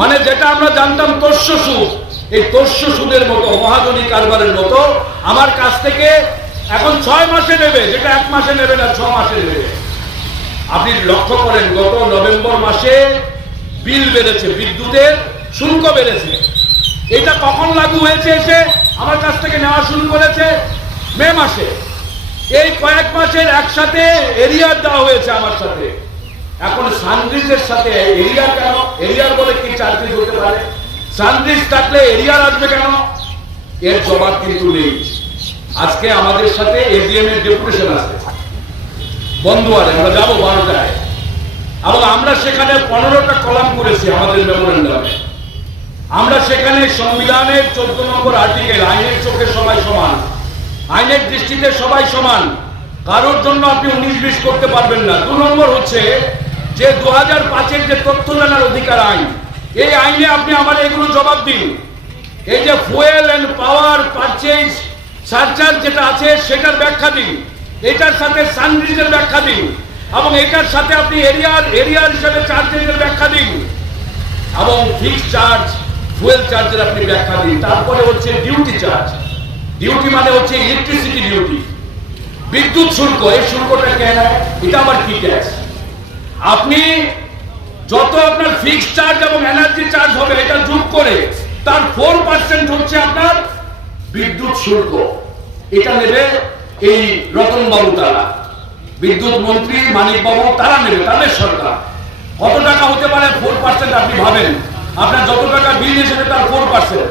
মানে যেটা আমরা জানতাম তস্য সুদ, এই তস্য সুদের মতো মহাজনী কারবারের মতো আমার কাছ থেকে এখন 6 মাসে নেবে, যেটা 1 মাসে নেবে না 6 মাসে নেবে। আপনি লক্ষ্য করেন গত নভেম্বর মাসে বিল বেড়েছে, বিদ্যুতের শুল্ক বেড়েছে। এটা কখন লাগু হয়েছে? এসে আমার কাছ থেকে নেওয়া শুরু করেছে মে মাসে। এই কয়েক মাসের একসাথে এরিয়ার দেওয়া হয়েছে আমার সাথে। এখন সানরিজের সাথে এরিয়ার কেন? এরিয়ার বলে কি চার্জেস হতে পারে? সানরিজ থাকলে এরিয়ার আসবে কেন? এর জবাব কিন্তু নেই। আজকে আমাদের সাথে এডিএম এর ডেপুটেশন আছে বন্ধুয়ারে, আমরা যাবো 12টায়, এবং আমরা সেখানে 15টা কলাম করেছি আমাদের মেমোরেন্ডামে। আমরা সেখানে সংবিধানের 14 নম্বর আর্টিকেল, আইনের চোখে সবাই সমান, আইনের দৃষ্টিতে সবাই সমান, কারোর জন্য আপনি 19-20 করতে পারবেন না। 2 নম্বর হচ্ছে যে 2005-এর যে তথ্য জানার অধিকার আইন, এই আইনে আপনি আমার এগুলো জবাব দিন। এই যে fuel and power purchase surcharge যেটা আছে সেটার ব্যাখ্যা দিন, এটার সাথে সানরিজের ব্যাখ্যা দিন, এবং এটার সাথে আপনি এরিয়ার হিসেবে চার্জের ব্যাখ্যা দিন, এবং ফিক্সড চার্জ ফুয়েল চার্জের আপনি ব্যাখ্যা দিন। তারপরে হচ্ছে ডিউটি চার্জ। ডিউটি মানে হচ্ছে ইলেকট্রিসিটি ডিউটি, বিদ্যুৎ শুল্ক। এই শুল্কটা কেন? এটা আবার কি ট্যাক্স? আপনি যত আপনার ফিক্সড চার্জ এবং এনার্জি চার্জ হবে এটা যোগ করে তার 4% হচ্ছে আপনার বিদ্যুৎ শুল্ক। এটা নেবে এই রতনবাবু, তারা বিদ্যুৎ মন্ত্রী মানিকবাবু, তারা নেবে, তাদের সরকার। কত টাকা হতে পারে 4%? আপনি ভাবেন, আপনার যত টাকা বিল এসেছে তার 4%।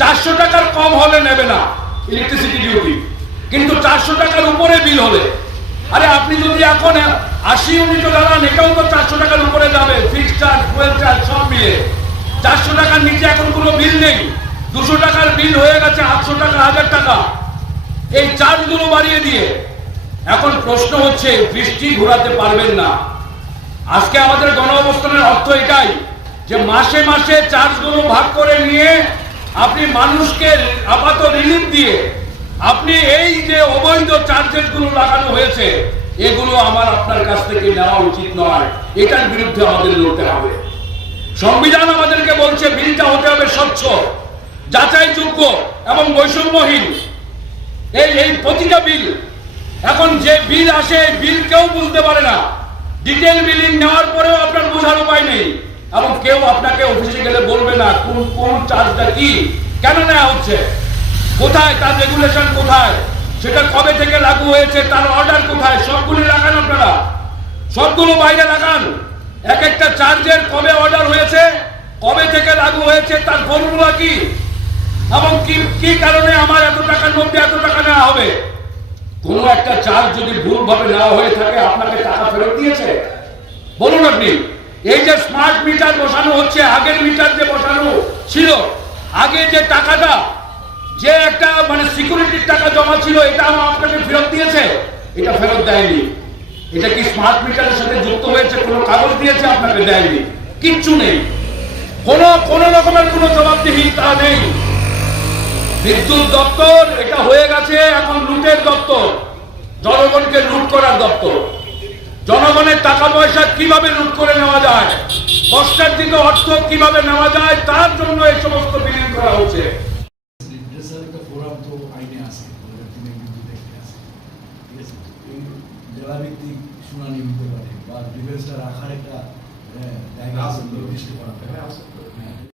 400 টাকার কম হলে নেবে না ইলেকট্রিসিটি ডিউটি, কিন্তু 400 টাকার উপরে বিল হলে, আরে আপনি যদি এখন 80 ইউনিট জ্বালান এটাও তো 400 টাকার উপরে যাবে, ফিক্সড চার্জ ফুয়েল চার্জ সব মিলে। 400 টাকার নিচে এখন কোনো বিল নেই। 200 টাকার বিল হয়ে গেছে 800 টাকা, 1000 টাকা, এই চার্জগুলো বাড়িয়ে দিয়ে। এখন প্রশ্ন হচ্ছে বৃষ্টি ঘোরাতে পারবেন না। আজকে আমাদের গণ অবস্থানের অর্থ এটাই যে মাসে মাসে চার্জগুলো ভাগ করে নিয়ে আপনি মানুষকে আপাতত রিলিফ দিয়ে আপনি এই যে অবৈধ চার্জেস গুলো লাগানো হয়েছে এগুলো আমার আপনার কাছ থেকে নেওয়া উচিত নয়। এটার বিরুদ্ধে আমাদের লড়তে হবে। সংবিধান আমাদেরকে বলছে বিলটা হতে হবে স্বচ্ছ, যাচাইযোগ্য এবং বৈষম্যহীন। এই প্রতিটা বিল, এখন যে বিল আসে বিল কেউ বুঝতে পারে না। ডিটেইল বিলিং নেওয়ার পরেও আপনার বোঝার উপায় নেই, এবং কেউ আপনাকে অফিসে গেলে বলবে না কোন চার্জটা কি, কেন নেওয়া হচ্ছে, কোথায় তার রেগুলেশন, কোথায় সেটা, কবে থেকে লাগু হয়েছে, তার অর্ডার কোথায়, সবগুলো লাগান আপনারা, সবগুলো বাইরে লাগান। এক একটা চার্জের কবে অর্ডার হয়েছে, কবে থেকে লাগু হয়েছে, তার ফর্মুলা কি, এবং কি কারণে আমার এত টাকার মধ্যে এত টাকা নেওয়া হবে। কোন একটা চার্জ যদি ভুলভাবে নেওয়া হয়ে থাকে আপনাকে টাকা ফেরত দিয়েছে বলুন আপনি। এই যে স্মার্ট মিটার বসানো হচ্ছে, আগের মিটার যে বসানো ছিল, আগে যে টাকাটা, যে একটা মানে সিকিউরিটির টাকা জমা ছিল, এটা আমার আপনাকে ফেরত দিয়েছে? এটা ফেরত দেয়নি। এটা কি স্মার্ট মিটারের সাথে যুক্ত হয়েছে? কোনো কাগজ দিয়েছে? আপনাকে দেয়নি, কিচ্ছু নেই, কোন রকমের কোনো জবাবদিহি তা নেই। বিদ্যুৎ দপ্তর এটা হয়ে গেছে এখন লুটের দপ্তর, জনগণকে লুট করার দপ্তর। জনগণের টাকা পয়সা কিভাবে লুট করে নেওয়া যায়, কষ্টার্জিত অর্থ কিভাবে নেওয়া যায়, তার জন্য এই সমস্ত বিলীন করা হচ্ছে। জেলাভিত্তিক শুনানি হতে পারে বা ডিফেন্সটা রাখার একটা জায়গা নির্দিষ্ট করা